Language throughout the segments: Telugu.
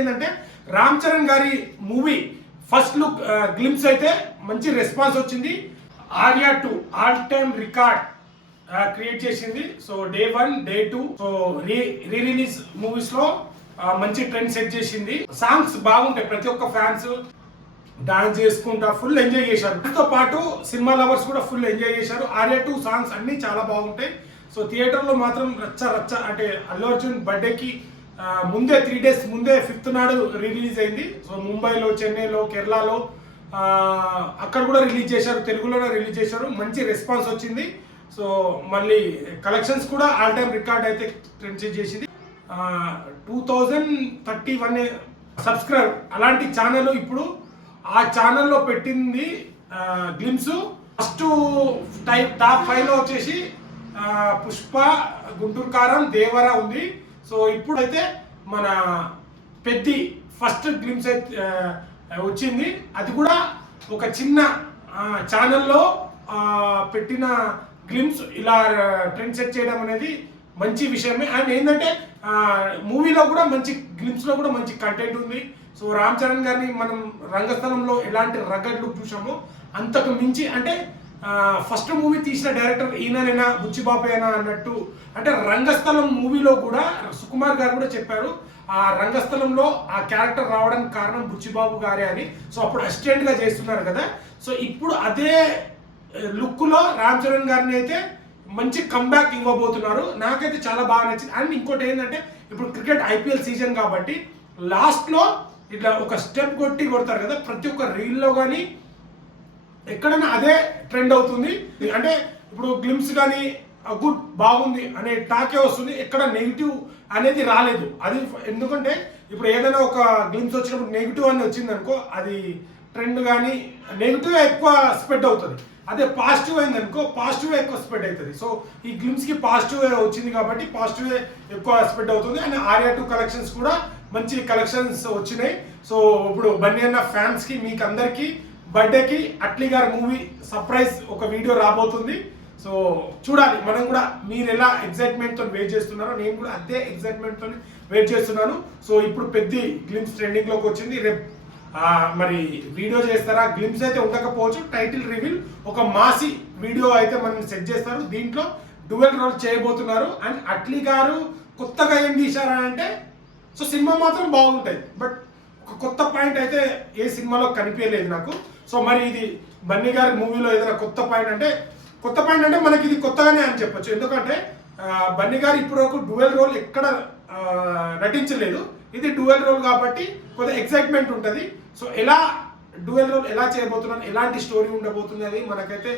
ఏంటంటే రామ్ చరణ్ గారి మూవీ ఫస్ట్ లుక్ గ్లిమ్స్ అయితే మంచి రెస్పాన్స్ వచ్చింది. Arya 2 all time record create చేసింది. So day 1 day 2 so re release movies లో మంచి ట్రెండ్ సెట్ చేసింది. సాంగ్స్ బాగుంటాయి, ప్రతి ఒక్క ఫ్యాన్స్ డాన్స్ చేసుకుంటా ఫుల్ ఎంజాయ్ చేశారు. దాంతో పాటు సినిమా లవర్స్ కూడా ఫుల్ ఎంజాయ్ చేశారు. ఆర్యా 2 సాంగ్స్ అన్ని చాలా బాగుంటాయి. సో థియేటర్లో మాత్రం రచ్చ రచ్చ అంటే అల్లు అర్జున్ బర్త్డేకి ముందే 3 days ముందే 5th నాడు రిలీజ్ అయింది. సో ముంబైలో, చెన్నైలో, కేరళలో అక్కడ కూడా రిలీజ్ చేశారు, తెలుగులోనే రిలీజ్ చేశారు. మంచి రెస్పాన్స్ వచ్చింది. సో మళ్ళీ కలెక్షన్స్ కూడా ఆల్ టైమ్ రికార్డ్ అయితే ట్రెండ్ చేసింది. 2031 సబ్స్క్రైబ్ అలాంటి ఛానల్ ఇప్పుడు ఆ ఛానల్లో పెట్టింది గ్లిమ్స్. ఫస్ట్ టాప్ 5లో వచ్చేసి పుష్ప, గుంటూరు కారం, దేవరా ఉంది. సో ఇప్పుడైతే మన పెద్ది ఫస్ట్ గ్లిమ్స్ అయితే వచ్చింది. అది కూడా ఒక చిన్న ఛానల్లో పెట్టిన గ్లిమ్స్ ఇలా ట్రెండ్ సెట్ చేయడం అనేది మంచి విషయమే. అండ్ ఏంటంటే మూవీలో కూడా మంచి గ్లిమ్స్లో కూడా మంచి కంటెంట్ ఉంది. సో రామ్ చరణ్ గారిని మనం రంగస్థలంలో ఎలాంటి రగడ్ లుక్ చూసామో అంతకు మించి అంటే ఫస్ట్ మూవీ తీసిన డైరెక్టర్ ఈయననేనా, బుచ్చిబాబేనా అన్నట్టు. అంటే రంగస్థలం మూవీలో కూడా సుకుమార్ గారు కూడా చెప్పారు ఆ రంగస్థలంలో ఆ క్యారెక్టర్ రావడానికి కారణం బుచ్చిబాబు గారే అని. సో అప్పుడు అసిస్టెంట్గా చేస్తున్నారు కదా. సో ఇప్పుడు అదే లుక్లో రామ్ చరణ్ గారిని అయితే మంచి కంబ్యాక్ ఇవ్వబోతున్నారు. నాకైతే చాలా బాగా నచ్చింది. అండ్ ఇంకోటి ఏంటంటే ఇప్పుడు క్రికెట్ IPL సీజన్ కాబట్టి లాస్ట్లో ఇట్లా ఒక స్టెప్ కొడతారు కదా, ప్రతి ఒక్క రీల్లో కానీ ఎక్కడైనా అదే ట్రెండ్ అవుతుంది. అంటే ఇప్పుడు గ్లిమ్స్ కానీ గుడ్ బాగుంది అనే టాకే వస్తుంది, ఎక్కడ నెగిటివ్ అనేది రాలేదు. అది ఎందుకంటే ఇప్పుడు ఏదైనా ఒక గ్లిమ్స్ వచ్చినప్పుడు నెగిటివ్ అని వచ్చింది అనుకో, అది ట్రెండ్ కానీ నెగిటివ్ ఎక్కువ స్ప్రెడ్ అవుతుంది. అదే పాజిటివ్ అయింది అనుకో, పాజిటివ్ ఎక్కువ స్ప్రెడ్ అవుతుంది. సో ఈ గ్లిమ్స్కి పాజిటివ్ వచ్చింది కాబట్టి పాజిటివ్ ఎక్కువ స్ప్రెడ్ అవుతుంది. అండ్ ఆర్యా 2 కలెక్షన్స్ కూడా మంచి కలెక్షన్స్ వచ్చినాయి. సో ఇప్పుడు బన్నీ అన్న ఫ్యాన్స్కి మీకు అందరికీ బర్త్డేకి అట్లీ గారి మూవీ సర్ప్రైజ్ ఒక వీడియో రాబోతుంది. సో చూడాలి మనం కూడా. మీరు ఎలా ఎగ్జైట్మెంట్తో వెయిట్ చేస్తున్నారో నేను కూడా అదే ఎగ్జైట్మెంట్తో వెయిట్ చేస్తున్నాను. సో ఇప్పుడు పెద్ద గ్లిమ్స్ ట్రెండింగ్లోకి వచ్చింది. రేపు మరి వీడియో చేస్తారా? గ్లిమ్స్ అయితే ఉండకపోవచ్చు, టైటిల్ రివీల్ ఒక మాసి వీడియో అయితే మనం సెట్ చేస్తారు. దీంట్లో డ్యూయల్ రోల్ చేయబోతున్నారు. అండ్ అట్లీ గారు కొత్తగా ఏం తీశారా అంటే, సో సినిమా మాత్రం బాగుంటుంది, బట్ ఒక కొత్త పాయింట్ అయితే ఏ సినిమాలో కనిపించలేదు నాకు. సో మరి ఇది బన్నీ గారి మూవీలో ఏదైనా కొత్త పాయింట్ అంటే మనకి ఇది కొత్తగానే అని చెప్పొచ్చు. ఎందుకంటే బన్నీ గారు ఇప్పుడు ఒక డ్యూయల్ రోల్ ఎక్కడ నటించలేదు. ఇది డ్యూయల్ రోల్ కాబట్టి కొద్దిగా ఎక్సైట్మెంట్ ఉంటుంది. సో ఎలా డ్యూయల్ రోల్ ఎలా చేయబోతున్నాను, ఎలాంటి స్టోరీ ఉండబోతుంది అది మనకైతే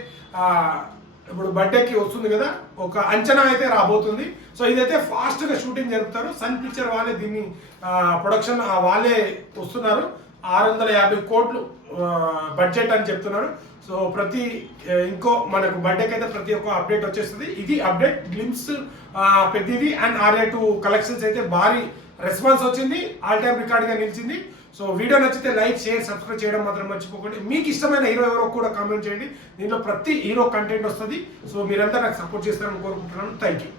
ఇప్పుడు బర్త్డేకి వస్తుంది కదా, ఒక అంచనా అయితే రాబోతుంది. సో ఇదైతే ఫాస్ట్గా షూటింగ్ జరుపుతారు. సన్ పిక్చర్ వాళ్ళే దీన్ని ప్రొడక్షన్ వాళ్ళే వస్తున్నారు. 650 కోట్లు బడ్జెట్ అని చెప్తున్నారు. సో ఇంకో మనకు బర్త్డేకి అయితే ప్రతి ఒక్క అప్డేట్ వచ్చేస్తుంది. ఇది అప్డేట్ గ్లిమ్స్ పెద్దది. అండ్ ఆర్యా 2 కలెక్షన్స్ అయితే భారీ రెస్పాన్స్ వచ్చింది, ఆల్ టైమ్ రికార్డ్గా నిలిచింది. సో వీడియో నచ్చితే లైక్, షేర్, సబ్స్క్రైబ్ చేయడం మాత్రం మర్చిపోకండి. మీకు ఇష్టమైన హీరో ఎవరో కూడా కామెంట్ చేయండి. దీంట్లో ప్రతి హీరో కంటెంట్ వస్తుంది. సో మీరంతా నాకు సపోర్ట్ చేస్తారని కోరుకుంటున్నాను. Thank you.